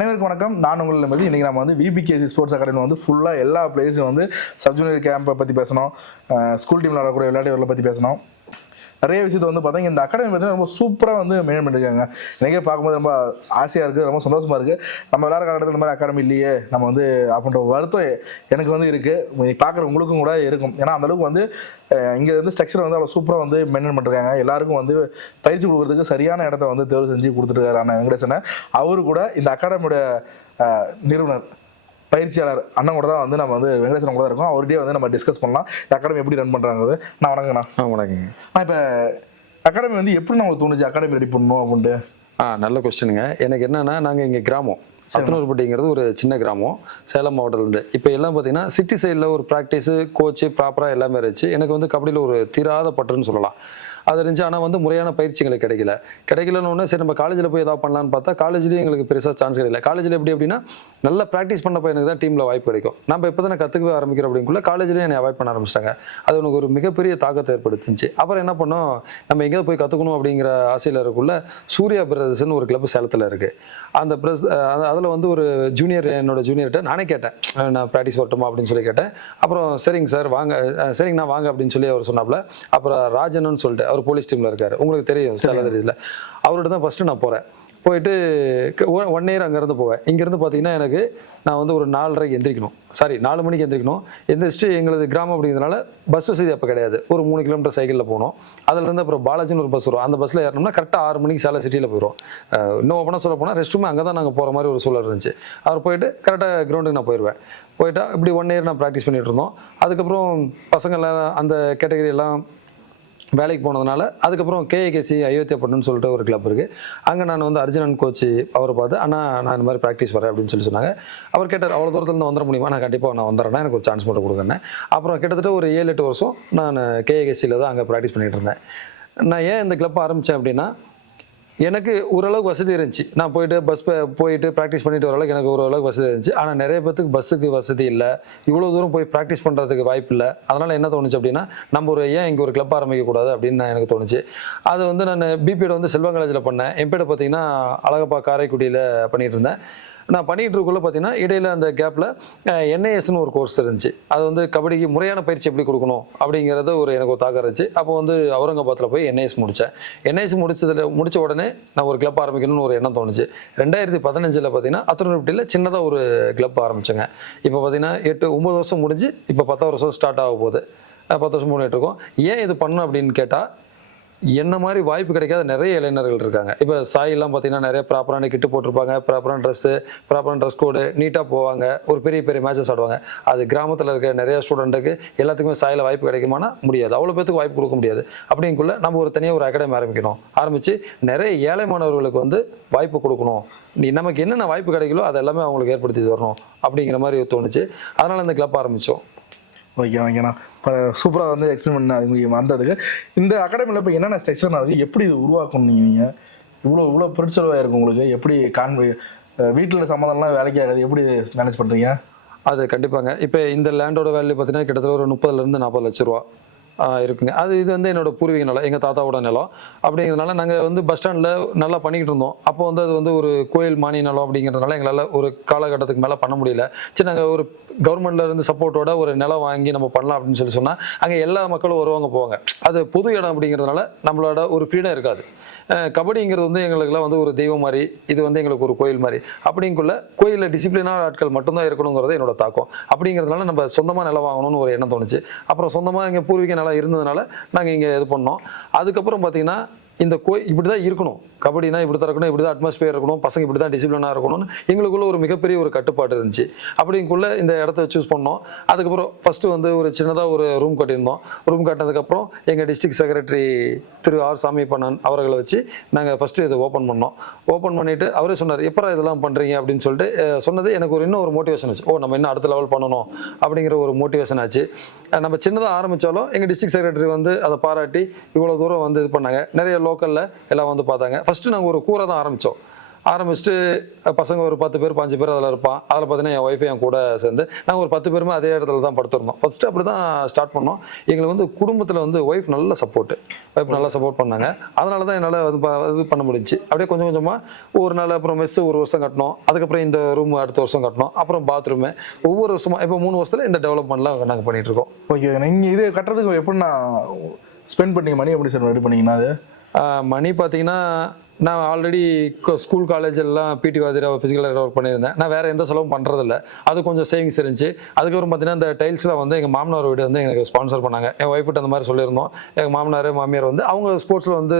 அனைவருக்கும் வணக்கம். நான் உங்கள் நிம்மதி. இன்றைக்கி நம்ம வந்து விபிகேசி ஸ்போர்ட்ஸ் அகாடமி வந்து ஃபுல்லாக எல்லா பிளேஸும் வந்து சப் ஜூனியர் கேம்பை பற்றி பேசணும். ஸ்கூல் டீமில் விளாடக்கூடிய விளையாட்டு பற்றி பேசணும். நிறைய விஷயத்தை வந்து பார்த்தீங்கன்னா இந்த அகாடமி பார்த்தீங்கன்னா ரொம்ப சூப்பராக வந்து மெயின் பண்ணிருக்காங்க. எனக்கே பார்க்கும்போது ரொம்ப ஆசையாக இருக்குது ரொம்ப சந்தோஷமாக இருக்குது நம்ம விளையாட காலத்தில் இந்த மாதிரி அகாடமி இல்லையே நம்ம வந்து அப்படின்ற வருத்தம் எனக்கு வந்து இருக்குது பார்க்குற உங்களுக்கும் கூட இருக்கும். ஏன்னா அந்த அளவுக்கு வந்து இங்கே வந்து ஸ்ட்ரக்சர் வந்து அவ்வளோ சூப்பராக வந்து மெயின்டைன் பண்ணிருக்காங்க. எல்லாருக்கும் வந்து பயிற்சி கொடுக்குறதுக்கு சரியான இடத்த வந்து தேர்வு செஞ்சு கொடுத்துருக்காரு அண்ணன் வெங்கடேசனை. அவரு கூட இந்த அகாடமியோட நிறுவனர். பயிற்சியாளர் அண்ணன் கூட தான் வந்து நம்ம வந்து வெங்கடேசன் கூட இருக்கோம். அவர்கிட்டயே வந்து நம்ம டிஸ்கஸ் பண்ணலாம். அகாடமி எப்படி ரன் பண்ணுறாங்க நான் வணக்கண்ணா ஆ வணக்கங்க. ஆ இப்போ அகாடமி வந்து எப்படி நமக்கு தோணுச்சு? அகாடமி ரெடி பண்ணணும் அப்படின்ட்டு. ஆ நல்ல கொஸ்டினுங்க எனக்கு என்னன்னா நாங்கள் இங்கே கிராமம். சத்துனூர்பட்டிங்கிறது ஒரு சின்ன கிராமம். சேலம் மாவட்டத்துலேருந்து. இப்போ எல்லாம் பார்த்தீங்கன்னா சிட்டி சைடில் ஒரு ப்ராக்டிஸு கோச்சு ப்ராப்பராக எல்லாமே இருந்துச்சு. எனக்கு வந்து கபடியில் ஒரு தீராத பற்றுன்னு சொல்லலாம். அது இருந்துச்சு. ஆனால் வந்து முறையான பயிற்சி எங்களுக்கு கிடைக்கல. கிடைக்கலன்னு ஒன்று சரி நம்ம காலேஜில் போய் ஏதாவது பண்ணலான்னு பார்த்தா காலேஜ்லேயும் எங்களுக்கு பெருசாக சான்ஸ் கிடைக்கல. காலேஜில் எப்படி அப்படின்னா நல்லா ப்ராக்டிஸ் பண்ண பையனுக்கு தான் டீமில் வாய்ப்பு கிடைக்கும். நம்ம இப்போ தான் கற்றுக்க ஆரம்பிக்கிறோம் அப்படிங்குள்ள காலேஜ்லேயும் என்னை அவாய்ட் பண்ண ஆரம்பிச்சிட்டாங்க. அது எனக்கு ஒரு மிகப்பெரிய தாக்கத்தை ஏற்படுத்துச்சு. அப்புறம் என்ன பண்ணோம் நம்ம எங்கேயாவது போய் கற்றுக்கணும் அப்படிங்கிற ஆசையில் இருக்குள்ள சூர்யா பிரதர்ஸ்னு ஒரு கிளப் சேலத்தில் இருக்குது அந்த பிரஸ் அதில் வந்து ஒரு ஜூனியர் என்னோட ஜூனியர்கிட்ட நானே கேட்டேன். நான் ப்ராக்டிஸ் வரட்டுமா அப்படின்னு சொல்லி கேட்டேன். அப்புறம் சரிங்க சார் வாங்க சரிங்கண்ணா வாங்க அப்படின்னு சொல்லி அவர் சொன்னாப்புல. அப்புறம் ராஜனன்னு சொல்லிட்டு அவர் போலீஸ் டீமில் இருக்காரு. உங்களுக்கு தெரியும் சேலத்தில் அவர்கிட்ட தான் ஃபஸ்ட்டு நான் போகிறேன் போயிட்டு ஒன் இயர் அங்கேருந்து போவேன். இங்கேருந்து பார்த்தீங்கன்னா எனக்கு நான் வந்து ஒரு நாலரைக்கு எந்திரிக்கணும். சாரி நாலு மணிக்கு எந்திரிக்கணும். எந்திரிச்சிட்டு எங்களது கிராமம் அப்படிங்கிறதுனால பஸ் வசதி அப்போ கிடையாது. ஒரு மூணு கிலோமீட்டர் சைக்கிளில் போனோம் அதுலேருந்து அப்புறம் பாலாஜின்னு ஒரு பஸ் வரும். அந்த பஸ்ஸில் ஏறணும்னா கரெக்டாக ஆறு மணிக்கு சேலம் சிட்டியில் போயிடும் இன்னும் ஓப்பனாக சொல்ல போனால் ரெஸ்ட் ரூம் அங்கே தான் நாங்கள் போகிற மாதிரி ஒரு சூழல் இருந்துச்சு. அவர் போயிட்டு கரெக்டாக கிரவுண்டுக்கு நான் போயிடுவேன் போயிட்டா இப்படி ஒன் இயர் நான் ப்ராக்டிஸ் பண்ணிட்டு இருந்தோம். அதுக்கப்புறம் பசங்கள்லாம் அந்த கேட்டகரி எல்லாம் வேலைக்கு போனதுனால அதுக்கப்புறம் கேஏகேசி அயோத்தியாப்பட்டுன்னு சொல்லிட்டு ஒரு கிளப் இருக்குது அங்கே நான் வந்து அர்ஜுனன் கோச் அவரை பார்த்து அண்ணா நான் இந்த மாதிரி ப்ராக்டிஸ் வரேன் அப்படின்னு சொல்லி சொன்னாங்க. அவர் கேட்டார் அவ்வளோ தூரத்துலேருந்து வந்துட முடியுமா? நான் கண்டிப்பாக நான் வந்துடுறேன் எனக்கு ஒரு சான்ஸ் மட்டும் கொடுங்கன்னு அப்புறம் கிட்டத்தட்ட ஒரு ஏழு எட்டு வருஷம் நான் கேஏகேசியில் தான் அங்கே ப்ராக்டிஸ் பண்ணிகிட்டு இருந்தேன். நான் ஏன் இந்த கிளப் ஆரம்பித்தேன் அப்படின்னா எனக்கு ஓரளவுக்கு வசதி இருந்துச்சு. நான் போயிட்டு பஸ் போயிட்டு ப்ராக்டிஸ் பண்ணிட்டு வர அளவுக்கு எனக்கு ஓரளவுக்கு வசதி இருந்துச்சு. ஆனால் நிறைய பேத்துக்கு பஸ்ஸுக்கு வசதி இல்லை. இவ்வளோ தூரம் போய் ப்ராக்டிஸ் பண்ணுறதுக்கு வாய்ப்பு இல்லை. அதனால் என்ன தோணுச்சு அப்படின்னா நம்ம ஒரு ஏன் இங்கே ஒரு கிளப் ஆரம்பிக்கக்கூடாது அப்படின்னு நான் எனக்கு தோணுச்சு. அது வந்து நான் பிபியோட வந்து செல்வம் காலேஜில் பண்ணேன். எம்பியோட பார்த்தீங்கன்னா அழகப்பா காரைக்குடியில் பண்ணிட்டு இருந்தேன். நான் பண்ணிட்டு இருக்கக்குள்ள பார்த்தீங்கன்னா இடையில அந்த கேப்பில் என்ஐஎஸ்னு ஒரு கோர்ஸ் இருந்துச்சு. அது வந்து கபடிக்கு முறையான பயிற்சி எப்படி கொடுக்கணும் அப்படிங்கிறது ஒரு எனக்கு ஒரு தாக்கம் இருந்துச்சு. அப்போ வந்து அவுரங்காபாத்தில் போய் என்ஐஎஸ் முடித்தேன் என்ஐஎஸ் முடிச்சதுல முடிச்ச உடனே நான் ஒரு கிளப் ஆரம்பிக்கணும்னு ஒரு எண்ணம் தோணுச்சு. ரெண்டாயிரத்தி பதினஞ்சில் பார்த்தீங்கன்னா அத்தனூர்பட்டியில் சின்னதாக ஒரு கிளப் ஆரம்பிச்சேங்க. இப்போ பார்த்தீங்கன்னா எட்டு ஒம்பது வருஷம் முடிஞ்சு இப்போ பத்தாவது வருஷம் ஸ்டார்ட் ஆக போகுது. பத்து வருஷம் பண்ணிட்டு இருக்கோம். ஏன் இது பண்ணணும் அப்படின்னு கேட்டால் என்ன மாதிரி வாய்ப்பு கிடைக்காத நிறைய இளைஞர்கள் இருக்காங்க. இப்போ சாயெல்லாம் பார்த்தீங்கன்னா நிறைய ப்ராப்பரான கிட்டு போட்டிருப்பாங்க ப்ராப்பரான ட்ரெஸ்ஸு ப்ராப்பரான ட்ரெஸ் கோடு நீட்டாக போவாங்க ஒரு பெரிய பெரிய மேட்சஸ் ஆடுவாங்க. அது கிராமத்தில் இருக்க நிறைய ஸ்டூடெண்ட்டுக்கு எல்லாத்துக்குமே சாயில் வாய்ப்பு கிடைக்குமானா முடியாது. அவ்வளோ பேத்துக்கு வாய்ப்பு கொடுக்க முடியாது. அப்படிங்குள்ள நம்ம ஒரு தனியாக ஒரு அகாடமி ஆரம்பிக்கணும். ஆரம்பித்து நிறைய ஏழை மாணவர்களுக்கு வந்து வாய்ப்பு கொடுக்கணும். நீ நமக்கு என்னென்ன வாய்ப்பு கிடைக்கலோ அது எல்லாமே அவங்களுக்கு ஏற்படுத்தி தரணும் அப்படிங்கிற மாதிரி தோணுச்சு. அதனால் இந்த கிளப் ஆரம்பித்தோம் ஓகே ஓகேண்ணா சூப்பராக வந்து எக்ஸ்பிளைன் பண்ண அதுக்கு வந்ததுக்கு. இந்த அகாடமியில் இப்போ என்னென்ன ஸ்ட்ரக்சர் இருக்குது எப்படி இது உருவாக்கணும் நீங்கள் இவ்வளோ இவ்வளோ பிரிச்சலவாக இருக்கும் உங்களுக்கு. எப்படி கான் வீட்டில் சம்மந்தம்லாம் வேலைக்கு ஆகாது. எப்படி மேனேஜ் பண்ணுறீங்க அது கண்டிப்பாங்க. இப்போ இந்த லேண்டோட வேல்யூ பார்த்தீங்கன்னா கிட்டத்தட்ட ஒரு முப்பதுலேருந்து நாற்பது லட்ச ரூபா. இருக்குங்க. அது இது வந்து என்னோட பூர்வீக நிலம் எங்கள் தாத்தாவோட நிலம். அப்படிங்கிறதுனால நாங்கள் வந்து பஸ் ஸ்டாண்டில் நல்லா பண்ணிக்கிட்டு இருந்தோம். அப்போ வந்து அது வந்து ஒரு கோயில் மானிய நிலம் அப்படிங்கிறதுனால எங்களால் ஒரு காலகட்டத்துக்கு மேலே பண்ண முடியல. சரி நாங்கள் ஒரு கவர்மெண்ட்ல இருந்து சப்போர்ட்டோட ஒரு நிலம் வாங்கி நம்ம பண்ணலாம் அப்படின்னு சொல்லி சொன்னால் அங்கே எல்லா மக்களும் வருவாங்க போவாங்க. அது பொது இடம் அப்படிங்கிறதுனால நம்மளோட ஒரு ஃப்ரீடம் இருக்காது. கபடிங்கிறது வந்து எங்களுக்குலாம் வந்து ஒரு தெய்வம் மாதிரி இது வந்து எங்களுக்கு ஒரு கோயில் மாதிரி. அப்படிங்குள்ள கோயிலில் டிசிப்ளினான ஆட்கள் மட்டும்தான் இருக்கணுங்கிறது என்னோட தாக்கம். அப்படிங்கிறதுனால நம்ம சொந்தமாக நிலம் வாங்கணும்னு ஒரு எண்ணம் தோணுச்சு. அப்புறம் சொந்தமாக எங்கள் பூர்வீக நிலம் இருந்ததுனால நாங்கள் இங்கே இது பண்ணோம். அதுக்கப்புறம் பார்த்தீங்கன்னா இந்த கோயில் இப்படி தான் இருக்கணும். கபடினா இப்படி தான் இருக்கணும் இப்படி தான் அட்மாஸ்பியர் இருக்கணும் பசங்க இப்படி தான் டிசிப்ளினாக இருக்கணும்னு எங்களுக்குள்ள ஒரு மிகப்பெரிய ஒரு கட்டுப்பாடு இருந்துச்சு. அப்படிங்குள்ள இந்த இடத்த சூஸ் பண்ணோம். அதுக்கப்புறம் ஃபஸ்ட்டு வந்து ஒரு சின்னதாக ஒரு ரூம் கட்டியிருந்தோம். ரூம் கட்டினதுக்கப்புறம் எங்கள் டிஸ்ட்ரிக்ட் செக்ரட்டரி திரு ஆர் சாமி பண்ணன் அவர்களை வச்சு நாங்கள் ஃபஸ்ட்டு இதை ஓப்பன் பண்ணோம். ஓப்பன் பண்ணிவிட்டு அவரே சொன்னார் எப்போ இதெல்லாம் பண்ணுறீங்க அப்படின்னு சொல்லிட்டு சொன்னது எனக்கு ஒரு இன்னும் ஒரு மோட்டிவேஷன் ஆச்சு. ஓ நம்ம இன்னும் அடுத்த லெவல் பண்ணணும். அப்படிங்கிற ஒரு மோட்டிவேஷன் ஆச்சு. நம்ம சின்னதாக ஆரம்பித்தாலும் எங்கள் டிஸ்ட்ரிக்ட் செக்ரட்டரி வந்து அதை பாராட்டி இவ்வளோ தூரம் வந்து இது பண்ணாங்க. நிறைய லோக்கலில் எல்லாம் வந்து பார்த்தாங்க. ஃபஸ்ட்டு நாங்கள் ஒரு கூரை தான் ஆரம்பித்தோம் ஆரம்பிச்சுட்டு பசங்க ஒரு பத்து பேர் பாஞ்சு பேர் அதில் இருப்பான். அதில் பார்த்தீங்கன்னா என் ஒய்ஃபை என் கூட சேர்ந்து நாங்கள் ஒரு பத்து பேருமே அதே இடத்துல தான் படுத்துருந்தோம். ஃபஸ்ட்டு அப்படி தான் ஸ்டார்ட் பண்ணோம். எங்களுக்கு வந்து குடும்பத்தில் வந்து ஒய்ஃப் நல்ல சப்போர்ட்டு ஒய்ஃப் நல்லா சப்போர்ட் பண்ணாங்க. அதனால தான் என்னால் இது இது பண்ண முடிஞ்சு. அப்படியே கொஞ்சம் கொஞ்சமாக ஒரு நாள் அப்புறம் மெஸ்ஸு ஒரு வருஷம் கட்டணும் அதுக்கப்புறம் இந்த ரூம் அடுத்த வருஷம் கட்டணும் அப்புறம் பாத்ரூமு ஒவ்வொரு வருஷமாக இப்போ மூணு வருஷத்தில் இந்த டெவலப்மெண்ட்லாம் நாங்கள் பண்ணிகிட்ருக்கோம் இருக்கோம். ஓகே நீங்கள் இது கட்டுறதுக்கு எப்படின்னா ஸ்பெண்ட் பண்ணி மணி எப்படி சார் ரெடி பண்ணிங்கன்னா அது? மணி பார்த்தீங்கன்னா நான் ஆல்ரெடி ஸ்கூல் காலேஜ் எல்லாம் பிடி வாதிரா ஃபிசிக்கல் ஒர்க் பண்ணியிருந்தேன். நான் வேறு எந்த செலவும் பண்ணுறதில்ல அது கொஞ்சம் சேவிங்ஸ் இருந்துச்சு. அதுக்கப்புறம் பார்த்தீங்கன்னா இந்த டைல்ஸ்லாம் வந்து எங்கள் மாமனார் வீடு வந்து எனக்கு ஸ்பான்சர் பண்ணாங்க. என் ஒய்ஃப்கிட்ட அந்த மாதிரி சொல்லியிருந்தோம். எங்கள் மாமனார் மாமியார் வந்து அவங்க ஸ்போர்ட்ஸில் வந்து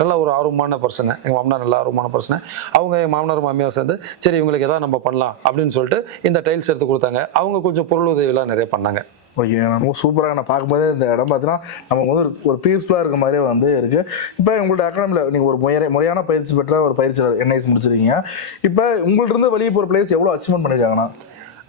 நல்ல ஒரு ஆர்வமான பர்சனு எங்கள் மாமனார் நல்ல ஆர்வமான பர்சனு அவங்க என் மாமனார் மாமியார் சேர்ந்து சரி இவங்களுக்கு எதாவது நம்ம பண்ணலாம் அப்படின்னு சொல்லிட்டு இந்த டைல்ஸ் எடுத்து கொடுத்தாங்க. அவங்க கொஞ்சம் பொருள் உதவிலாம் நிறைய பண்ணாங்க. ஓகே ரொம்ப சூப்பராக நான் பார்க்கும்போது இந்த இடம் பார்த்தீங்கன்னா நமக்கு வந்து ஒரு- பீஸ்ஃபுல்லாக இருக்க மாதிரியே வந்து இருக்குது இப்போ உங்கள்ட்ட அகாடமியில் நீங்கள் ஒரு முறை முறையான பயிற்சி பெற்ற ஒரு பயிற்சியாளர் என்ஐஎஸ் முடிச்சிருக்கீங்க. இப்போ உங்கள்ட்ட இருந்து வெளியே போகிற பிளேஸ் எவ்வளோ அச்சீவ்மெண்ட் பண்ணியிருக்காங்கண்ணா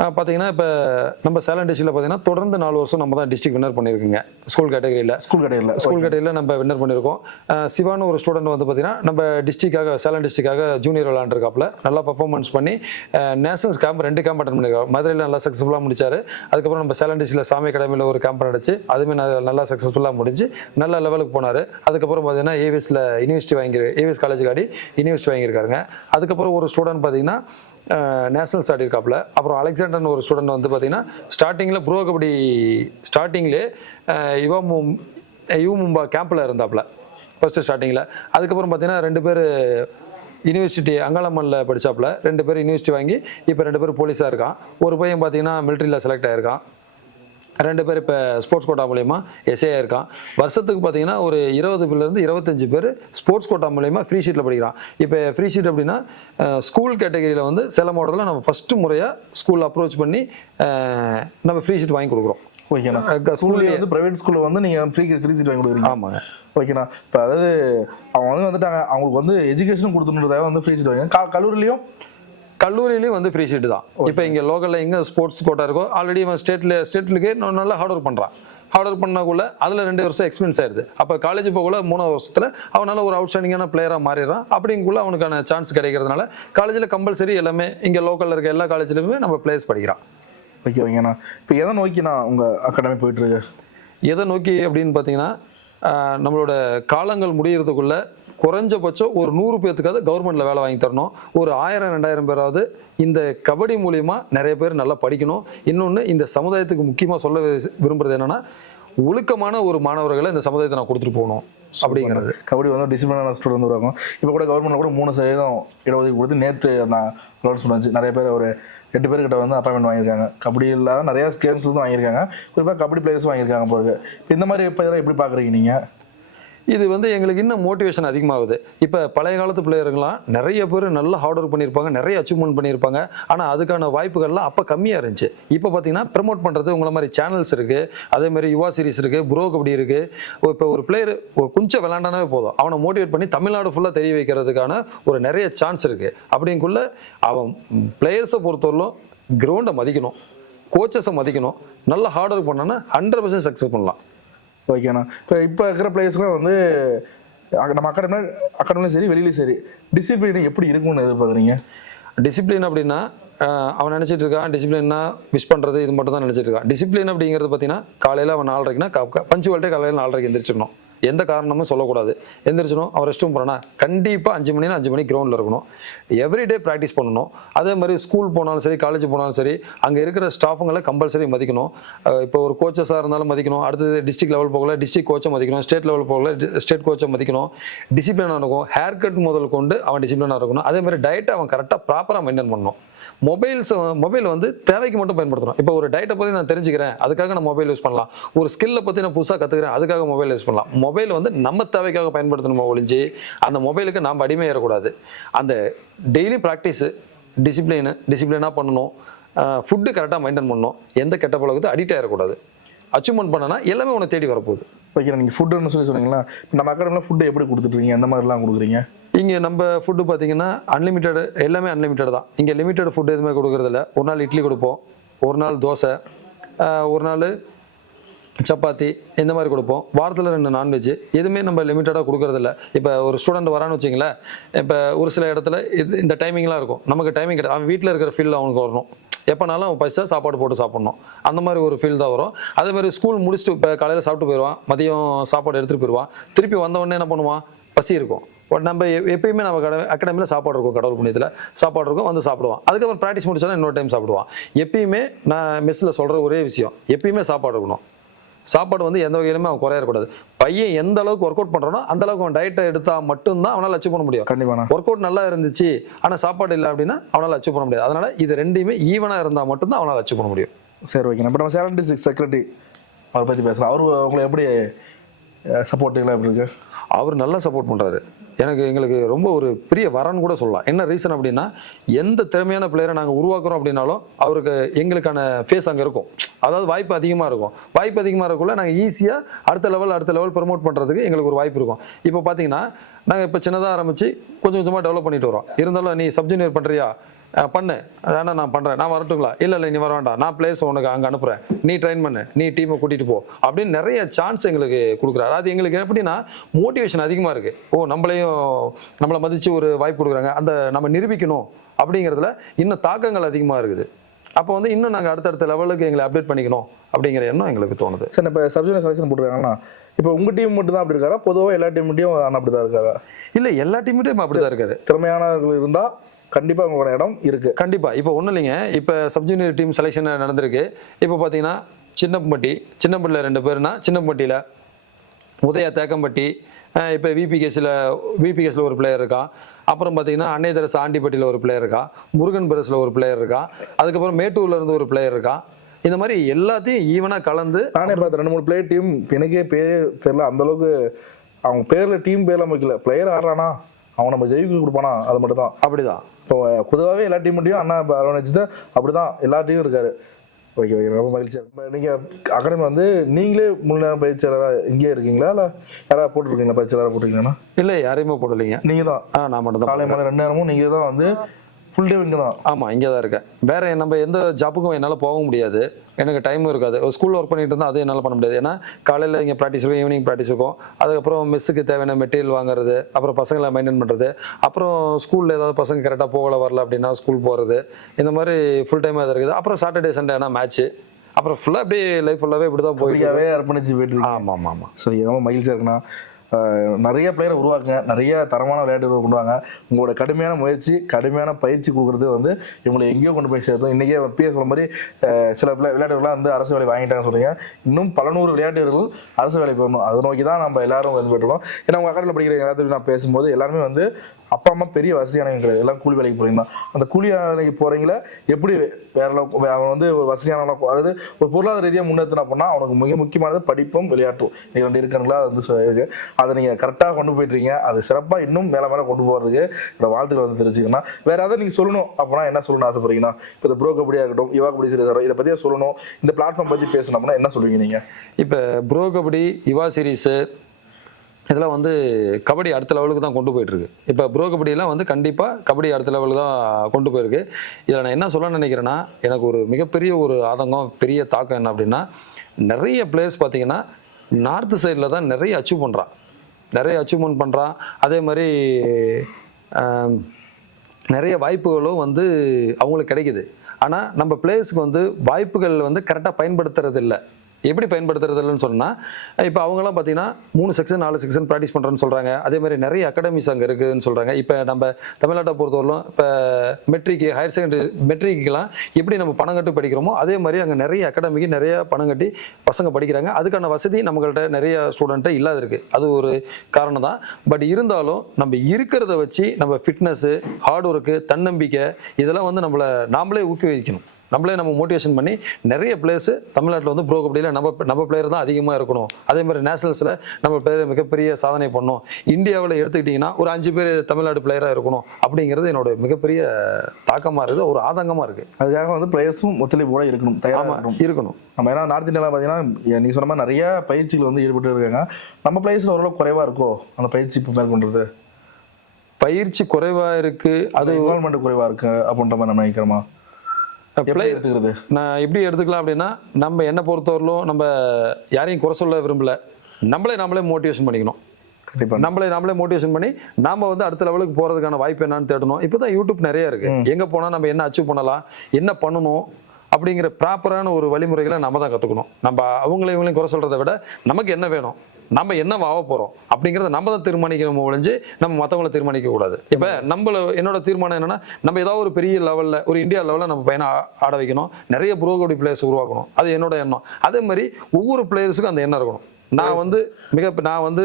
பார்த்தீங்கன்னா இப்போ நம்ம சேலம் டிஸ்ட்ரிக்டில் பார்த்தீங்கன்னா தொடர்ந்து நாலு வருஷம் நம்ம தான் டிஸ்ட்ரிக்ட் வின்னர் பண்ணியிருக்கோங்க. ஸ்கூல் கேட்டகரியில் ஸ்கூல் கடையில் ஸ்கூல் கேட்டகரியில் நம்ம வின்னர் பண்ணியிருக்கோம். சிவான்னு ஒரு ஸ்டூடெண்ட் வந்து பார்த்தீங்கன்னா நம்ம டிஸ்ட்ரிக்டாக சேலம் டிஸ்ட்ரிக்டாக ஜூனியர் விளாண்டுருக்காப்புல நல்லா பர்ஃபார்மன்ஸ் பண்ணி நேஷனல்ஸ் கேம்ப் ரெண்டு கேம்ப் அட்டன் பண்ணியிருக்காரு. மதுரையில் நல்லா சக்ஸஸ்ஃபுல்லாக முடிச்சாரு. அதுக்கப்புறம் நம்ம சேலம் டிஸ்ட்ரிக்டில் சாமி அகாடமியில் ஒரு கேம்ப் நடந்துச்சு. அதுவுமே நல்ல- நல்லா சக்ஸஸ்ஃபுல்லாக முடிஞ்சு நல்ல லெவலுக்கு போனார். அதுக்கப்புறம் பார்த்தீங்கன்னா ஏவிஎஸ்ல யூனிவர்சிட்டி வாங்கி ஏவிஎஸ் காலேஜ் காடி யூனிவர்சிட்டி வாங்கியிருக்காருங்க. அதுக்கப்புறம் ஒரு ஸ்டூடெண்ட் பார்த்தீங்கன்னா நேஷனல்ஸ் ஆடிருக்காப்புல அப்புறம் அலெக்சாண்டர்னு ஒரு ஸ்டூடெண்ட் வந்து பார்த்தீங்கன்னா ஸ்டார்டிங்கில் ப்ரோ கபடி ஸ்டார்டிங்லே இவ மும் யூ மும்பா கேம்பில் இருந்தாப்புல ஃபஸ்ட்டு ஸ்டார்டிங்கில் அதுக்கப்புறம் பார்த்தீங்கன்னா ரெண்டு பேர் யூனிவர்சிட்டி அங்காளம்மனில் படிச்சாப்புல ரெண்டு பேர் யூனிவர்சிட்டி வாங்கி இப்போ ரெண்டு பேர் போலீஸாக இருக்கான். ஒரு பையன் பார்த்தீங்கன்னா மிலிட்ரியில் செலக்ட் ஆகிருக்கான் ரெண்டு பேர் இப்போ ஸ்போர்ட்ஸ் கோட்டா மூலயமா எஸ்ஏ இருக்கான் வருஷத்துக்கு பார்த்தீங்கன்னா ஒரு இருபது பேர்லேருந்து இருபத்தஞ்சு பேர் ஸ்போர்ட்ஸ் கோட்டா மூலயமா ஃப்ரீ ஷீட்டில் படிக்கிறான். இப்போ ஃப்ரீ ஷீட் அப்படின்னா ஸ்கூல் கேட்டகரியில் வந்து சேலம் மாவட்டத்தில் நம்ம ஃபஸ்ட்டு முறையாக ஸ்கூல் அப்ரோச் பண்ணி நம்ம ஃப்ரீ ஷீட் வாங்கி கொடுக்குறோம். ஓகேண்ணா ஸ்கூல்லேயே வந்து ப்ரைவேட் ஸ்கூலில் வந்து நீங்கள் ஃப்ரீ ஃப்ரீ சீட் வாங்கி கொடுக்குறீங்க. ஆமாங்க. ஓகேண்ணா இப்போ அதாவது அவங்க வந்து வந்துட்டாங்க. அவங்களுக்கு வந்து எஜுகேஷன் கொடுத்துன்றதாக வந்து ஃப்ரீ சீட் வாங்க கல்லூரிலையும் கல்லூரியிலையும் வந்து ஃப்ரீ ஷீட் தான். இப்போ இங்கே லோக்கலில் எங்கே ஸ்போர்ட்ஸ் கோட்டா இருக்கோ ஆல்ரெடி அவன் ஸ்டேட்டில் ஸ்டேட்லுக்கே நல்லா ஹார்ட் ஒர்க் பண்ணுறான் ஹார்ட் ஒர்க் பண்ணக்குள்ள அதில் ரெண்டு வருஷம் எக்ஸ்பீரியன்ஸ் ஆயிருது. அப்போ காலேஜ் போகக்குள்ள மூணாவது வருஷத்தில் அவனால ஒரு அவுட்ஸ்டாண்டிங்கான பிளேயராக மாறிடுறான். அப்படிங்குள்ள அவனுக்கான சான்ஸ் கிடைக்கிறதுனால காலேஜில் கம்பல்சரி எல்லாமே இங்கே லோக்கலில் இருக்க எல்லா காலேஜ்லையுமே நம்ம பிளேயர்ஸ் படிக்கிறான். ஓகே ஓகேண்ணா இப்போ எதை நோக்கிண்ணா உங்கள் அகாடமி போயிட்டுருக்கு எதை நோக்கி அப்படின்னு பார்த்தீங்கன்னா நம்மளோட காலங்கள் முடியறதுக்குள்ள குறைஞ்சபட்சம் ஒரு நூறு பேர்த்துக்காவது கவர்மெண்ட்ல வேலை வாங்கி தரணும். ஒரு ஆயிரம் ரெண்டாயிரம் பேராவது இந்த கபடி மூலியமா நிறைய பேர் நல்லா படிக்கணும். இன்னொன்று இந்த சமுதாயத்துக்கு முக்கியமாக சொல்ல வி- விரும்புறது என்னன்னா ஒழுக்கமான ஒரு மாணவர்களை இந்த சமுதாயத்தை நான் கொடுத்துட்டு போகணும் அப்படிங்கிறது. கபடி வந்து டிசிப்ளினான ஸ்டூடெண்ட் வருவாங்க இப்போ கூட கவர்மெண்ட்ல கூட மூணு சதவீதம் இடஒதுக்கீடு கொடுத்து நேற்று நான் அலௌன்ஸ் பண்ணுச்சு நிறைய பேர் ஒரு எட்டு பேர்கிட்ட வந்து அப்பாயின்மெண்ட் வாங்கியிருக்காங்க. கபடி இல்லாத நிறைய ஸ்கேம்ஸ் வந்து வாங்கியிருக்காங்க. குறிப்பாக கபடி பிளேயர்ஸ் வாங்கியிருக்காங்க போகுது இந்த மாதிரி இப்போ எப்படி பார்க்குறீங்க நீங்கள் இது வந்து எங்களுக்கு இன்னும் மோட்டிவேஷன் அதிகமாகுது. இப்போ பழைய காலத்து பிளேயருங்களாம் நிறைய பேர் நல்லா ஹார்ட் ஒர்க் பண்ணியிருப்பாங்க நிறைய அச்சீவ்மெண்ட் பண்ணியிருப்பாங்க. ஆனால் அதுக்கான வாய்ப்புகள்லாம் அப்போ கம்மியாக இருந்துச்சு. இப்போ பார்த்தீங்கன்னா ப்ரமோட் பண்ணுறது உங்களை மாதிரி சேனல்ஸ் இருக்குது அதே மாதிரி யுவா சீரிஸ் இருக்குது ப்ரோ கபடி இருக்குது இப்போ ஒரு பிளேயர் கொஞ்சம் விளாண்டானவே போதும். அவனை மோட்டிவேட் பண்ணி தமிழ்நாடு ஃபுல்லாக தெரிய வைக்கிறதுக்கான ஒரு நிறைய சான்ஸ் இருக்குது அப்படிங்குள்ள அவன் பிளேயர்ஸை பொறுத்தவரையிலும் கிரவுண்டை மதிக்கணும். கோச்சஸை மதிக்கணும். நல்லா ஹார்ட் ஒர்க் பண்ணான்னா ஹண்ட்ரட் பர்சன்ட் சக்ஸஸ் பண்ணலாம். ஓகேண்ணா இப்போ இப்போ இருக்கிற பிளேயர்ஸ்லாம் வந்து நம்ம அகாடமி அகாடமிலையும் சரி வெளியிலையும் சரி டிசிப்ளின் எப்படி இருக்கும்னு எதிர்பார்க்குறீங்க? டிசிப்ளின் அப்படின்னா அவன் நினச்சிட்டு இருக்கான் டிசிப்ளின்னா விஷ் பண்ணுறது இது மட்டும் தான் நினச்சிட்டு இருக்கான். டிசிப்ளின் அப்படிங்கிறது பார்த்தீங்கன்னா காலையில் அவன் நாலரைக்குனா பஞ்சுவாலிட்டி காலையில் நாலரைக்கு எந்திரிச்சிடணும். எந்த காரணமும் சொல்லக்கூடாது. எந்திரிச்சிடும் அவர் ரெஸ்ட் ரூம் போறானா? கண்டிப்பாக அஞ்சு மணினா அஞ்சு மணிக்கு கிரௌண்டில் இருக்கணும். எவ்ரிடே ப்ராக்டிஸ் பண்ணணும். அதே மாதிரி ஸ்கூல் போனாலும் சரி காலேஜ் போனாலும் சரி அங்கே இருக்கிற ஸ்டாஃபுங்களை கம்பல்சரி மதிக்கணும். இப்போ ஒரு கோச்சஸாக இருந்தாலும் மதிக்கணும். அடுத்தது டிஸ்ட்ரிக் லெவல் போகல டிஸ்ட்ரிக் கோச்சை மதிக்கணும். ஸ்டேட் லெவல் போகல ஸ்டேட் கோச்சை மதிக்கணும். டிசிப்ளினாக இருக்கும் ஹேர் கட் முதல் கொண்டு அவன் டிசிப்ளினாக இருக்கணும். அதே மாதிரி டயட்டை அவன் கரெக்டாக ப்ராப்பராக மெயின்டைன் பண்ணணும். மொபைல்ஸ் மொபைல் வந்து தேவைக்கு மட்டும் பயன்படுத்தணும். இப்போ ஒரு டயட்டை பற்றி நான் தெரிஞ்சுக்கிறேன் அதுக்காக நான் மொபைல் யூஸ் பண்ணலாம். ஒரு ஸ்கில்லை பற்றி நான் புதுசாக கற்றுக்கிறேன் அதுக்காக மொபைல் யூஸ் பண்ணலாம். மொபைல் வந்து நம்ம தேவைக்காக பயன்படுத்தணுமா ஒழிஞ்சு அந்த மொபைலுக்கு நாம் அடிமையாகக்கூடாது அந்த டெய்லி ப்ராக்டிஸு டிசிப்ளினு டிசிப்ளினாக பண்ணணும். ஃபுட்டு கரெக்டாக மெயின்டைன் பண்ணணும். எந்த கெட்ட பழக்கத்தை அடிக்ட் ஆகிடக்கூடாது அச்சீவ்மெண்ட் பண்ணனா எல்லாமே உன்னை தேடி வரப்போகுது. வைக்கிறேன் நீங்கள் ஃபுட்டுன்னு சொல்லி சொன்னீங்களா நம்ம அகாடமியில் ஃபுட்டு எப்படி கொடுத்துட்ருக்கீங்க அந்த மாதிரிலாம் கொடுக்குறீங்க? இங்கே நம்ம ஃபுட்டு பார்த்தீங்கன்னா அன்லிமிட்டெட் எல்லாமே அன்லிமிட்டட் தான். இங்கே லிமிட்டட் ஃபுட் எதுவுமே கொடுக்குறதில்ல. ஒரு நாள் இட்லி கொடுப்போம் ஒரு நாள் தோசை ஒரு நாள் சப்பாத்தி இந்த மாதிரி கொடுப்போம். வாரத்தில் ரெண்டு நான்வெஜ் எதுவுமே நம்ம லிமிட்டடாக கொடுக்குறதில்ல. இப்போ ஒரு ஸ்டூடெண்ட் வரான்னு வச்சிங்களேன் இப்போ ஒரு சில இடத்துல இது இந்த டைமிங்லாம் இருக்கும். நமக்கு டைமிங் கிடையாது அவன் வீட்டில் இருக்கிற ஃபீல் அவனுக்கு வரணும். எப்போனாலும் அவன் பசிச்சா சாப்பாடு போட்டு சாப்பிட்ணும். அந்த மாதிரி ஒரு ஃபீல் தான் வரும். அதே மாதிரி ஸ்கூல் முடிச்சுட்டு இப்போ காலையில் சாப்பிட்டு போயிடுவான் மதியம் சாப்பாடு எடுத்துகிட்டு போயிடுவான் திருப்பி வந்தவொடனே என்ன பண்ணுவான்? பசி இருக்கும். பட் நம்ம எப்பயுமே நம்ம கடை அகாடமியில் சாப்பாடு இருக்கும் கடவுள் புண்ணியத்தில். சாப்பாடு இருக்கும் வந்து சாப்பிடுவான். அதுக்கப்புறம் ப்ராக்டிஸ் முடிச்சாலும் இன்னொரு டைம் சாப்பிடுவான். எப்பயுமே நான் மெஸ்ஸில் சொல்கிற ஒரே விஷயம் எப்பயுமே சாப்பாடு இருக்கணும். சாப்பாடு வந்து எந்த வகையிலுமே அவன் குறையக்கூடாது பையன் எந்த அளவுக்கு ஒர்க் அவுட் பண்ணுறானோ அந்த அளவுக்கு அவன் டயட்டை எடுத்தால் மட்டும்தான் அவனால் அச்சீவ் பண்ண முடியும். கண்டிப்பாண்ணா ஒர்க் அவுட் நல்லா இருந்துச்சு ஆனால் சாப்பாடு இல்லை அப்படின்னா அவனால் அச்சீவ் பண்ண முடியாது. அதனால இது ரெண்டையுமே ஈவனாக இருந்தால் மட்டும்தான் அவனால் அச்சீவ் பண்ண முடியும். சரி ஓகே இப்போ நம்ம சேலம் டிஸ்ட்ரிக்ட் செக்ரட்டரி அவரை பற்றி பேசலாம். அவர் உங்களை எப்படி சப்போர்ட்டிங்லாம் எப்படி இருக்கு? அவர் நல்லா சப்போர்ட் பண்ணுறாரு எனக்கு எங்களுக்கு ரொம்ப ஒரு பெரிய வரன்னு கூட சொல்லலாம். என்ன ரீசன் அப்படின்னா எந்த திறமையான பிளேயரை நாங்கள் உருவாக்குறோம் அப்படின்னாலும் அவருக்கு எங்களுக்கான ஃபேஸ் அங்கே இருக்கும். அதாவது வாய்ப்பு அதிகமாக இருக்கும். வாய்ப்பு அதிகமாக இருக்கக்குள்ள நாங்கள் ஈஸியாக அடுத்த லெவல் அடுத்த லெவல் ப்ரமோட் பண்ணுறதுக்கு எங்களுக்கு ஒரு வாய்ப்பு இருக்கும். இப்போ பார்த்தீங்கன்னா நாங்கள் இப்போ சின்னதாக ஆரம்பித்து கொஞ்சம் கொஞ்சமாக டெவலப் பண்ணிட்டு வரோம் இருந்தாலும் நீ சப்ஜூனியர் பண்ணுறியா பண்ணு. அதான நான் பண்ணுறேன் நான் வரட்டுங்களா? இல்லை இல்லை நீ வர வேண்டாம். நான் பிளேஸ் உனக்கு அங்கே அனுப்புகிறேன் நீ ட்ரெயின் பண்ணு. நீ டீமை கூட்டிகிட்டு போ. அப்படின்னு நிறைய சான்ஸ் எங்களுக்கு கொடுக்குறாரு. அது எங்களுக்கு எப்படின்னா மோட்டிவேஷன் அதிகமாக இருக்குது ஓ நம்மளையும் நம்மளை மதித்து ஒரு வாய்ப்பு கொடுக்குறாங்க. அந்த நம்ம நிரூபிக்கணும் அப்படிங்கிறதுல இன்னும் தாக்கங்கள் அதிகமாக இருக்குது. அப்போ வந்து இன்னும் நாங்கள் அடுத்தடுத்த லெவலுக்கு எங்களை அப்டேட் பண்ணிக்கணும் அப்படிங்கிற எண்ணம் எங்களுக்கு தோணுது. சரி இப்போ சப்ஜூனியர் செலெக்ஷன் போட்டுருக்காங்கன்னா இப்போ உங்கள் டீம் மட்டும் தான் அப்படி இருக்காரா? பொதுவாக எல்லா டீம்கிட்டையும் அப்படி தான் இருக்காரா? இல்லை எல்லா டீம்கிட்டையும் அப்படி தான் இருக்காரு. திறமையானவர்கள் இருந்தால் கண்டிப்பாக உங்களோட இடம் இருக்கு. கண்டிப்பா. இப்போ ஒன்றும் இல்லைங்க. இப்போ சப்ஜூனியர் டீம் செலெக்ஷன் நடந்திருக்கு? இப்போ பார்த்தீங்கன்னா சின்னப்பட்டி சின்னப்பட்டியில் ரெண்டு பேர்னா சின்னப்பட்டியில் உதயா தேக்கம்பட்டி இப்போ விபிகேஸில் விபிகேஸில் ஒரு பிளேயர் இருக்கான் அப்புறம் பார்த்தீங்கன்னா அன்னை தெரசு ஆண்டிப்பட்டியில் ஒரு பிளேயர் இருக்கான் முருகன் பிரஸில் ஒரு பிளேயர் இருக்கான் அதுக்கப்புறம் மேட்டூர்ல இருந்து ஒரு பிளேயர் இருக்கான் இந்த மாதிரி எல்லாத்தையும் ஈவனாக கலந்து நானே பார்த்தேன் ரெண்டு மூணு பிளேயர் டீம் எனக்கே பேரே தெரியல அந்த அளவுக்கு அவங்க பேரில் டீம் பேர்லாம் வைக்கல. பிளேயர் ஆடுறானா? அவன் நம்ம ஜெயிக்க கொடுப்பானா? அது மட்டும் தான் அப்படிதான். இப்போ பொதுவாகவே எல்லா டீம்கிட்டையும் அண்ணா அரவணைச்சு தான் அப்படி தான் எல்லா டீமும் இருக்காரு. ஓகே ஓகே ரொம்ப மகிழ்ச்சியாக இப்போ நீங்கள் அகாடமி வந்து நீங்களே நேரம் பயிற்சியாளராக இங்கே இருக்கீங்களா? இல்லை யாராவது போட்டுருக்கீங்களா? பயிற்சியாளராக போட்டிருக்கீங்களா இல்லை யாரையுமே போடலைங்க. நீங்கள் தான் ஆ நான் மட்டும் தான் காலை மாலை ரெண்டு நேரமும் நீங்கள் தான் வந்து ஃபுல் டே இங்கே தான் ஆமாம் இங்கே தான் இருக்கேன். வேற நம்ம எந்த ஜாப்புக்கும் என்னால் போக முடியாது. எனக்கு டைமும் இருக்காது. ஸ்கூலில் ஒர்க் பண்ணிட்டு இருந்தால் அது என்னால் பண்ண முடியாது. ஏன்னா காலையில் இங்கே ப்ராக்டிஸ் இருக்கும் ஈவினிங் ப்ராக்டிஸ் இருக்கும். அதுக்கப்புறம் மெஸ்ஸுக்கு தேவையான மெட்டீரியல் வாங்குறது அப்புறம் பசங்களை மெயின்டைன் பண்ணுறது அப்புறம் ஸ்கூலில் ஏதாவது பசங்க கரெக்டாக போகல வரல அப்படின்னா ஸ்கூல் போகிறது இந்த மாதிரி ஃபுல் டைமாக அது இருக்குது. அப்புறம் சாட்டர்டே சண்டே ஆனால் மேட்ச்சு அப்புறம் ஃபுல்லாக அப்படியே லைஃப் ஃபுல்லாகவே இப்படி தான் போயிட்டு அர்ப்பணிச்சு போயிட்டு ஆமாம் ஆமாம் ஆமாம் ஸோ ரொம்ப மகிழ்ச்சியாக இருக்குண்ணா அஹ் நிறைய பிளேயரை உருவாக்குங்க. நிறைய தரமான விளையாட்டுகளை கொண்டு வாங்க. உங்களோட கடுமையான முயற்சி கடுமையான பயிற்சி கொடுக்குறது வந்து இவங்களை எங்கேயோ கொண்டு போய் சேர்த்தோம். இன்றைக்கே பிஎஸ் சொல்ல மாதிரி சில பிள்ளை விளையாட்டுகள்லாம் வந்து அரசு வேலை வாங்கிட்டாங்கன்னு சொல்கிறீங்க இன்னும் பல நூறு விளையாட்டுகள் அரசு வேலைக்கு போகணும் அதை நோக்கி தான் நம்ம எல்லாரும் வந்து போயிட்டுருக்கோம் ஏன்னா உங்கள் அக்கடையில் படிக்கிற எல்லாத்தையும் நான் பேசும்போது எல்லாருமே வந்து அப்பா அம்மா பெரிய வசதியானவங்க கிடையாது. எல்லாம் கூலி வேலைக்கு போகிறீங்க அந்த கூலி வேலைக்கு போகிறீங்கள எப்படி வேற அளவுக்கு அவன் வந்து ஒரு வசதியான அதாவது ஒரு பொருளாதார ரீதியாக முன்னேற்றினா அப்படின்னா அவனுக்கு மிக முக்கியமானது படிப்பும் விளையாட்டும். நீங்கள் ரெண்டு இருக்கணுங்களா அது வந்து அதை நீங்கள் கரெக்டாக கொண்டு போயிட்டுருக்கீங்க அது சிறப்பாக இன்னும் மேலே மேலே கொண்டு போகிறதுக்கு இந்த வாழ்த்துக்கள் வந்து தெரிஞ்சுக்கணும். வேற ஏதாவது நீங்கள் சொல்லணும் அப்படின்னா என்ன சொல்லணும்னு ஆசைப்படுறீங்கன்னா இப்போ இந்த ப்ரோ கபடியாக இருக்கட்டும் யுவா கபடி சீரியஸ் இதை பற்றியே சொல்லணும். இந்த பிளாட்ஃபார்ம் பற்றி பேசணும்னா என்ன சொல்லுவீங்க நீங்கள் இப்போ ப்ரோ கபடி யுவா சீரீஸு இதெல்லாம் வந்து கபடி அடுத்த லெவலுக்கு தான் கொண்டு போயிட்டு இருக்கு இப்போ ப்ரோ கபடியெல்லாம் வந்து கண்டிப்பாக கபடி அடுத்த லெவலுக்கு தான் கொண்டு போயிருக்கு. இதில் நான் என்ன சொல்ல நினைக்கிறேன்னா எனக்கு ஒரு மிகப்பெரிய ஒரு ஆதங்கம் பெரிய தாக்கம் என்ன அப்படின்னா நிறைய பிளேயர்ஸ் பார்த்தீங்கன்னா நார்த் சைடில் தான் நிறைய அச்சீவ் பண்ணுறான் நிறைய அச்சீவ்மெண்ட் பண்ணுறான் அதே மாதிரி நிறைய வாய்ப்புகளும் வந்து அவங்களுக்கு கிடைக்குது. ஆனால் நம்ம பிளேயர்ஸ்க்கு வந்து வாய்ப்புகள் வந்து கரெக்டாக பயன்படுத்துறது இல்லை எப்படி பயன்படுத்துறது இல்லைன்னு சொன்னால் இப்போ அவங்களாம் பார்த்தீங்கன்னா மூணு செக்ஷன் நாலு செக்ஷன் ப்ராக்டிஸ் பண்ணுறேன்னு சொல்கிறாங்க அதே மாதிரி நிறைய அகாடமிஸ் அங்கே இருக்குதுன்னு சொல்கிறாங்க இப்போ நம்ம தமிழ்நாட்டை பொறுத்தவரையிலும் இப்போ மெட்ரிக்கு ஹையர் செகண்டரி மெட்ரிக்கெலாம் எப்படி நம்ம பணம் கட்டி படிக்கிறோமோ அதே மாதிரி அங்கே நிறைய அகாடமிக்கு நிறைய பணம் கட்டி பசங்க படிக்கிறாங்க. அதுக்கான வசதி நம்மகிட்ட நிறைய ஸ்டூடெண்ட்டை இல்லாத இருக்குது அது ஒரு காரணம் தான். பட் இருந்தாலும் நம்ம இருக்கிறத வச்சு நம்ம ஃபிட்னஸ்ஸு ஹார்ட் ஒர்க்கு தன்னம்பிக்கை இதெல்லாம் வந்து நம்மளை நாமளே ஊக்குவிக்கணும். நம்மளே நம்ம மோட்டிவேஷன் பண்ணி நிறைய பிளேயர்ஸ் தமிழ்நாட்டில் வந்து ப்ரோ கபடியில் நம்ம நம்ம பிளேயர் தான் அதிகமாக இருக்கணும். அதே மாதிரி நேஷனல்ஸில் நம்ம பிளேயர் மிகப்பெரிய சாதனை பண்ணணும் இந்தியாவில் எடுத்துக்கிட்டிங்கன்னா ஒரு அஞ்சு பேர் தமிழ்நாடு பிளேயராக இருக்கணும் அப்படிங்கிறது என்னோட மிகப்பெரிய தாக்கமாக இருக்குது ஒரு ஆதங்கமாக இருக்குது அதுக்காக வந்து பிளேயர்ஸும் ஒத்துழைப்போட இருக்கணும் தயாராக இருக்கணும். நம்ம ஏன்னா நார்த் இந்தியாவில் பார்த்தீங்கன்னா நீ சொன்ன மாதிரி நிறைய பயிற்சிகள் வந்து ஈடுபட்டு இருக்காங்க. நம்ம பிளேஸில் ஓரளவு குறைவாக இருக்கோ? அந்த பயிற்சி இப்போ மேற்கொண்டது பயிற்சி குறைவாக இருக்குது அது இன்வால்மெண்ட் குறைவாக இருக்கு அப்படின்ற மாதிரி நம்ம நினைக்கிறோமா? எப்படி எடுத்துக்கிறது? நான் எப்படி எடுத்துக்கலாம் அப்படின்னா நம்ம என்ன பொறுத்தவரையிலும் நம்ம யாரையும் குறை சொல்ல விரும்பல. நம்மளே நம்மளே மோட்டிவேஷன் பண்ணிக்கணும். கண்டிப்பா. நம்மளே நம்மளே மோட்டிவேஷன் பண்ணி நாம வந்து அடுத்த லெவலுக்கு போறதுக்கான வாய்ப்பு என்னன்னு தேடணும். இப்போதான் யூடியூப் நிறைய இருக்கு. எங்க போனா நம்ம என்ன அச்சீவ் பண்ணலாம் என்ன பண்ணணும் அப்படிங்கிற ப்ராப்பரான ஒரு வழிமுறைகளை நம்ம தான் கத்துக்கணும். நம்ம அவங்கள இவங்களையும் குறை சொல்றதை விட நமக்கு என்ன வேணும்? நம்ம என்ன ஆக போறோம்? அப்படிங்கறத நம்ம தான் தீர்மானிக்கணும் ஒழிஞ்சு நம்ம மத்தவங்கள தீர்மானிக்க கூடாது. இப்ப நம்மள என்னோட தீர்மானம் என்னன்னா நம்ம ஏதாவது ஒரு பெரிய லெவல்ல ஒரு இந்தியா லெவல்ல நம்ம பையனை ஆட வைக்கணும். நிறைய ப்ரோ கபடி பிளேயர்ஸ் உருவாக்கணும். அது என்னோட எண்ணம். அதே மாதிரி ஒவ்வொரு பிளேயர்ஸுக்கும் அந்த எண்ணம் இருக்கணும். நான் வந்து மிக நான் வந்து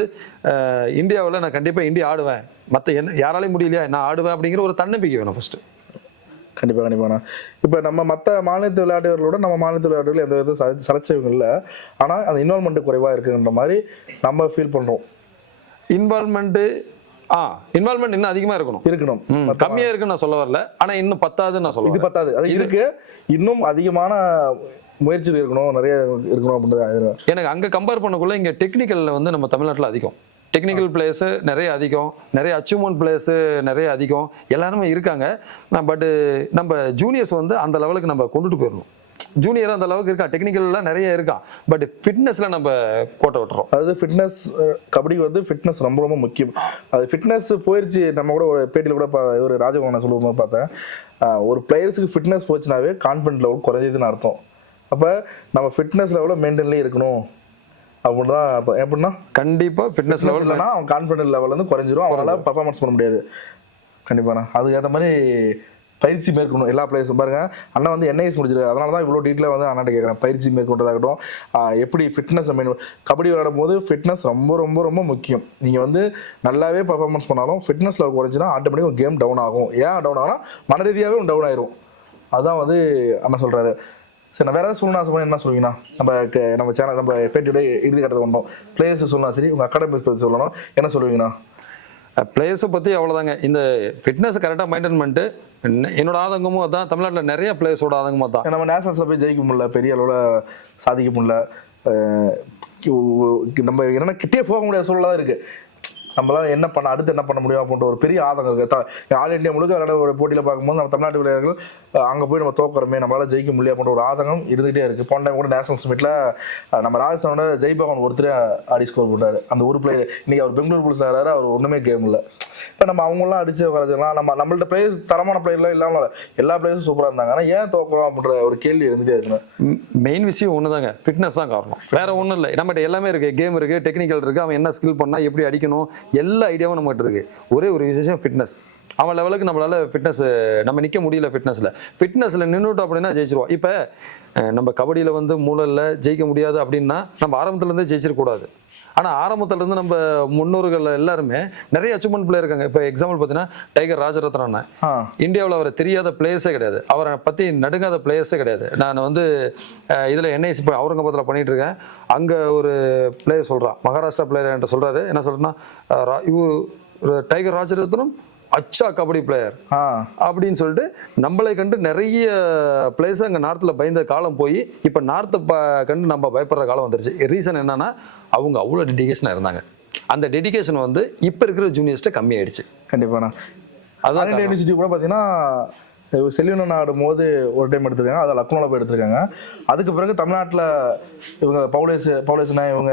இந்தியாவில் நான் கண்டிப்பாக இந்தியா ஆடுவேன். மற்ற என்ன யாராலையும் முடியலையா? நான் ஆடுவேன் அப்படிங்கிற ஒரு தன்னம்பிக்கை வேணும் ஃபர்ஸ்ட் கண்டிப்பா கண்டிப்பாண்ணா இப்போ நம்ம மற்ற மாநிலத்து விளையாட்டுகளோட நம்ம மாநிலத்து விளையாட்டுகள் எந்த வித சலச்சையும் இல்லை. ஆனா அந்த இன்வால்மெண்ட் குறைவா இருக்குன்ற மாதிரி நம்ம ஃபீல் பண்றோம். இன்வால்மெண்ட்டு ஆ இன்வால்மெண்ட் இன்னும் அதிகமாக இருக்கணும். இருக்கணும். ம், கம்மியா இருக்குன்னு நான் சொல்ல வரல. ஆனா இன்னும் பத்தாதுன்னு நான் சொல்ல இது. பத்தாது. அது இருக்கு இன்னும் அதிகமான முயற்சிகள் இருக்கணும் நிறைய இருக்கணும் அப்படின்றது எனக்கு அங்க கம்பேர் பண்ணக்குள்ள இங்க டெக்னிக்கல்ல வந்து நம்ம தமிழ்நாட்டுல அதிகம். டெக்னிக்கல் பிளேயர்ஸு நிறைய அதிகம் நிறைய அச்சீவ்மெண்ட் பிளேயர்ஸு நிறைய அதிகம். எல்லாருமே இருக்காங்க. பட்டு நம்ம ஜூனியர்ஸ் வந்து அந்த லெவலுக்கு நம்ம கொண்டுட்டு போயிடணும். ஜூனியர் அந்த அளவுக்கு இருக்கா? டெக்னிக்கல்லாம் நிறைய இருக்கான் பட் ஃபிட்னஸ்ல நம்ம கோட்டை விட்டுறோம். அதாவது ஃபிட்னஸ் கபடி வந்து ஃபிட்னஸ் ரொம்ப ரொம்ப முக்கியம். அது ஃபிட்னஸ் போயிடுச்சு நம்ம கூட ஒரு பேட்டியில் கூட பா- இவர் ராஜகோகனை சொல்லும்போது பார்த்தேன். ஒரு பிளேயர்ஸுக்கு ஃபிட்னஸ் போச்சுனாவே கான்ஃபிடன்ட் லெவல் குறைஞ்சதுன்னு அர்த்தம். அப்போ நம்ம ஃபிட்னஸ் லெவலில் மெயின்டைன்லேயே இருக்கணும். அப்படின்னு தான் எப்படின்னா கண்டிப்பா ஃபிட்னஸ் லெவல் இல்லைன்னா அவன் கான்ஃபிடன்ட் லெவல் வந்து குறைஞ்சிரும். அவனால பர்ஃபார்மன்ஸ் பண்ண முடியாது. கண்டிப்பாண்ணா அதுக்கேற்ற மாதிரி பயிற்சி மேற்கொள்ளணும். எல்லா பிளேயர்ஸும் பாருங்க. அண்ணா வந்து என்ஐஎஸ் முடிச்சிருக்காரு. அதனால தான் இவ்வளோ டீட்டெயிலாக வந்து அண்ணாட்ட கேட்குறேன் பயிற்சி மேற்கொண்டதாகட்டும் எப்படி ஃபிட்னஸ் மெயின் கபடி விளையாடும் போது ஃபிட்னஸ் ரொம்ப ரொம்ப ரொம்ப முக்கியம். நீங்கள் வந்து நல்லாவே பர்ஃபார்மன்ஸ் பண்ணாலும் ஃபிட்னஸ் லெவல் குறைஞ்சினா ஆட்டோமேட்டிக்காக கேம் டவுன் ஆகும். ஏன் டவுன் ஆகும்னா மன ரீதியாகவே டவுன் ஆயிரும். அதான் வந்து அண்ணன் சொல்றாரு. சரி நான் வேற ஏதாவது சொல்லணும் ஆசைப்பட என்ன சொல்லுவீங்கண்ணா? நம்ம நம்ம சேனல் நம்ம பேட்டியோட இறுதி கட்டத்தை வந்தோம் பிளேயர்ஸ் சொல்லலாம் சரி உங்க அகாடமிஸ் பற்றி சொல்லணும். என்ன சொல்லுவீங்கண்ணா? பிளேயர்ஸை பற்றி அவ்வளோதாங்க இந்த ஃபிட்னஸ் கரெக்டாக மெயின்டைன் பண்ணிட்டு என்ன- என்னோட ஆதங்கமும் அதான் தமிழ்நாட்டில் நிறைய பிளேயர்ஸோட ஆதங்கமும் அதான். நம்ம நேஷனல்ஸில் போய் ஜெயிக்க முடியல பெரிய அளவில் சாதிக்க முடியல. நம்ம என்னன்னா கிட்டே போக முடியாத சூழலாக தான் இருக்கு. நம்மளால என்ன பண்ண அடுத்து என்ன பண்ண முடியும் அப்படின்ற ஒரு பெரிய ஆதங்கம். இருக்குது ஆல் இந்தியா முழுக்க விளையாட ஒரு போட்டியில் பார்க்கும்போது நம்ம தமிழ்நாட்டு விளையாடுகள் அங்கே போய் நம்ம தோக்குறோமே நம்மளால ஜெயிக்க முடியல அப்படின்ற ஒரு ஆதங்கம் இருந்துகிட்டே இருக்குது போன டைம் கூட நேஷனல் சமிட்டில் நம்ம ராஜஸ்தானோட ஜெய்பவன் ஒருத்தர் ஆடி ஸ்கோர் பண்ணாரு அந்த ஒரு பிளேயர் இன்னைக்கு அவர் பெங்களூர் புல்ஸ் ஆகிறாரு அவர் ஒன்றுமே கேம் இல்லை. இப்போ நம்ம அவங்களாம் அடிச்சு உட்காரலாம் நம்ம நம்மள்ட்ட பிளேயர்ஸ் தரமான பிளேயர்லாம் இல்லாமல் எல்லா பிளேயர்ஸும் சூப்பராக இருந்தாங்க. ஆனால் ஏன் தோக்குறோம் அப்படின்ற ஒரு கேள்வி இருந்துட்டே இருக்குங்க மெயின் விஷயம் ஒன்று தாங்க ஃபிட்னஸ் தான் காரணம். வேற ஒன்றும் இல்லை. நம்மகிட்ட எல்லாமே இருக்குது கேம் இருக்குது டெக்னிக்கல் இருக்குது அவன் என்ன ஸ்கில் பண்ணால் எப்படி அடிக்கணும் எல்லா ஐடியாவும் நம்மகிட்ட இருக்குது ஒரே ஒரு விஷயம் ஃபிட்னஸ் அவன் லெவலுக்கு நம்மளால ஃபிட்னஸ் நம்ம நிற்க முடியல ஃபிட்னஸ்ல ஃபிட்னஸ்ல நின்றுட்டோம் அப்படின்னா ஜெயிச்சிருவோம். இப்போ நம்ம கபடியில் வந்து மூலையில் ஜெயிக்க முடியாது அப்படின்னா நம்ம ஆரம்பத்துலேருந்தே ஜெயிச்சிடக்கூடாது ஆனால் ஆரம்பத்துல இருந்து நம்ம முன்னோர்கள் எல்லாருமே நிறைய அச்சீவ்மெண்ட் பிளேயர் இருக்காங்க. இப்போ எக்ஸாம்பிள் பார்த்தீங்கன்னா டைகர் ராஜரத்ன இந்தியாவில் அவரை தெரியாத பிளேயர்ஸே கிடையாது. அவரை பற்றி நடுங்காத பிளேயர்ஸே கிடையாது. நான் வந்து இதுல என்ஐசி அவுரங்காபாத்தில் பண்ணிட்டு இருக்கேன். அங்கே ஒரு பிளேயர் சொல்றான். மகாராஷ்டிரா பிளேயர் என்கிட்ட சொல்றாரு. என்ன ஒரு டைகர் ராஜரத்னம் அச்சா கபடி பிளேயர் ஆ. அப்படின்னு சொல்லிட்டு நம்மளை கண்டு நிறைய பிளேயர்ஸ் அங்கே நார்த்தில் பயந்த காலம் போய் இப்போ நார்த்தை ப கண்டு நம்ம பயப்படுற காலம் வந்துருச்சு. ரீசன் என்னன்னா அவங்க அவ்வளோ டெடிகேஷனாக இருந்தாங்க. அந்த டெடிகேஷன் வந்து இப்போ இருக்கிற ஜூனியர்ஸ்ட்டு கம்மியாயிடுச்சு. கண்டிப்பாண்ணா அதான் யூனிவர்சிட்டி கூட பார்த்தீங்கன்னா செல்வனன் ஆடும்போது ஒரு டைம் எடுத்திருக்காங்க. அதை லக்னோவில் போய் எடுத்திருக்காங்க. அதுக்கு பிறகு தமிழ்நாட்டில் இவங்க பவுலேஸ் பவுலேஸ்னா இவங்க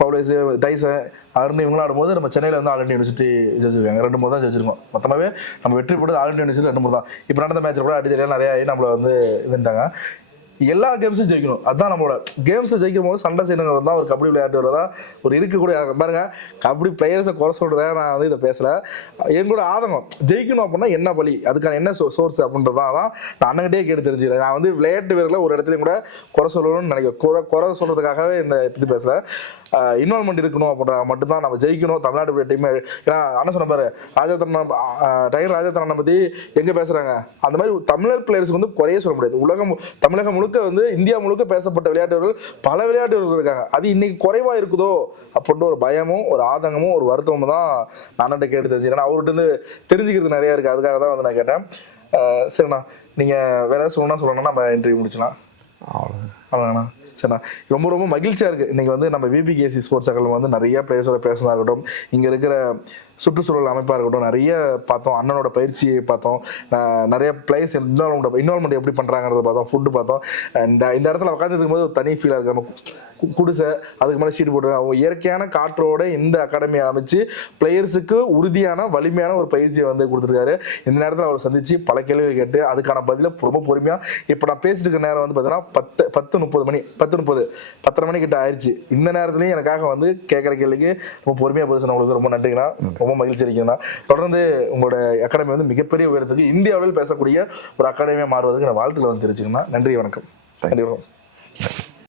பவுலேஸ் டைசன் அருண் இவங்களாம் ஆடும்போது நம்ம சென்னையில் வந்து ஆல் இண்டியா யூனிவர்சிட்டி ஜெயிச்சிருக்காங்க. ரெண்டு மூணு தான் ஜெயிச்சிருக்கோம். மொத்தமாகவே நம்ம வெற்றி போட்டது ஆல் இண்டியா யூனிவர்சிட்டி ரெண்டு மூணு தான். இப்போ நடந்த மேட்ச்சில் கூட அடித்தடியாக நிறையா ஆகி நம்மளை வந்து இதுன்ட்டாங்க எல்லா கேம்ஸும் ஜெயிக்கணும். அதுதான் நம்மளோட கேம்ஸை ஜெயிக்கும் போது சண்டை செய்யணுங்கிறது தான் ஒரு கபடி விளையாட்டு வரதா ஒரு இருக்கக்கூடிய பாருங்க கபடி பிளேயர்ஸை குறை சொல்கிறேன் நான் வந்து இதை பேசல. என் கூட ஆதங்கம் ஜெயிக்கணும் அப்படின்னா என்ன வழி அதுக்கான என்ன சோர்ஸ் அப்படின்றது தான் தான் நான் அண்ணங்கிட்டே கேட்டு தெரிஞ்சுக்கிறேன். நான் வந்து விளையாட்டு வீரர்களை ஒரு இடத்துலையும் கூட குறை சொல்லணும்னு நினைக்கிறேன். குறை குறை சொல்றதுக்காகவே இந்த இது பேசல. இன்வால்மெண்ட் இருக்கணும் அப்படின்ற மட்டும்தான் நம்ம ஜெயிக்கணும். தமிழ்நாட்டு டீம் ஏன்னா அண்ணன் சொன்ன பாரு ராஜாத்தரன் டைகர் ராஜாத்தரனை பற்றி எங்கே பேசுகிறாங்க அந்த மாதிரி தமிழர் பிளேயர்ஸுக்கு வந்து குறைய சொல்ல முடியாது. உலகம் தமிழகம் முழுக்க வந்து இந்தியா முழுக்க பேசப்பட்ட விளையாட்டுகள் பல விளையாட்டு வீரர்கள் இருக்காங்க. அது இன்னைக்கு குறைவா இருக்குதோ அப்படின்ற ஒரு பயமும் ஒரு ஆதங்கமும் ஒரு வருத்தமும் தான் நான் கேட்டு தெரிஞ்சுக்கிறேன். அவர்கிட்ட இருந்து தெரிஞ்சுக்கிறது நிறைய இருக்கு. அதுக்காக தான் வந்து நான் கேட்டேன். சரிண்ணா. நீங்க வேற சொல்லணும்னா சொல்லணும்னா நம்ம இன்டர்வியூ முடிச்சலாம் அவ்வளோங்கண்ணா சரிண்ணா. ரொம்ப ரொம்ப மகிழ்ச்சியாக இருக்குது இன்றைக்கி வந்து நம்ம விபிகேசி ஸ்போர்ட்ஸ் அகாடமி வந்து நிறைய பிளேயர்ஸோட பேசுனதா இருக்கட்டும். இங்கே இருக்கிற சுற்றுச்சூழல் அமைப்பாக இருக்கட்டும் நிறைய பார்த்தோம் அண்ணனோட பயிற்சியை பார்த்தோம் நிறைய பிளேஸ் இன்வால்மெண்ட் இன்வால்மெண்ட் எப்படி பண்ணுறாங்கிறத பார்த்தோம் ஃபுட்டு பார்த்தோம். இந்த இந்த இடத்துல உட்காந்துருக்கும் போது ஒரு தனி ஃபீலாக இருக்கு. நம்ம குடிசை அதுக்கு மேலே ஷீட் போட்டு அவங்க இயற்கையான காற்றோட இந்த அகாடமியை அமைச்சு பிளேயர்ஸுக்கு உறுதியான வலிமையான ஒரு பயிற்சியை வந்து கொடுத்துருக்காரு. இந்த நேரத்தில் அவர் சந்தித்து பல கேள்வி கேட்டு அதுக்கான பதிலை ரொம்ப பொறுமையாக இப்போ நான் பேசிட்டு இருக்க நேரம் வந்து பார்த்தீங்கன்னா பத்து பத்து முப்பது மணி பத்து முப்பது பத்தரை மணிக்கிட்ட ஆயிடுச்சு. இந்த நேரத்துலையும் எனக்காக வந்து கேட்குற கேள்விக்கு ரொம்ப பொறுமையாக பேசுன உங்களுக்கு ரொம்ப நன்றிங்கண்ணா. ரொம்ப மகிழ்ச்சி அளிக்கிறேன் தொடர்ந்து உங்களோட அகாடமி வந்து மிகப்பெரிய உயரத்துக்கு இந்தியாவில் பேசக்கூடிய ஒரு அகாடமியாக மாறுவதற்கு நான் வாழ்த்துக்களை வந்து தெரிஞ்சுக்கணும் நன்றி வணக்கம். நன்றி வணக்கம்.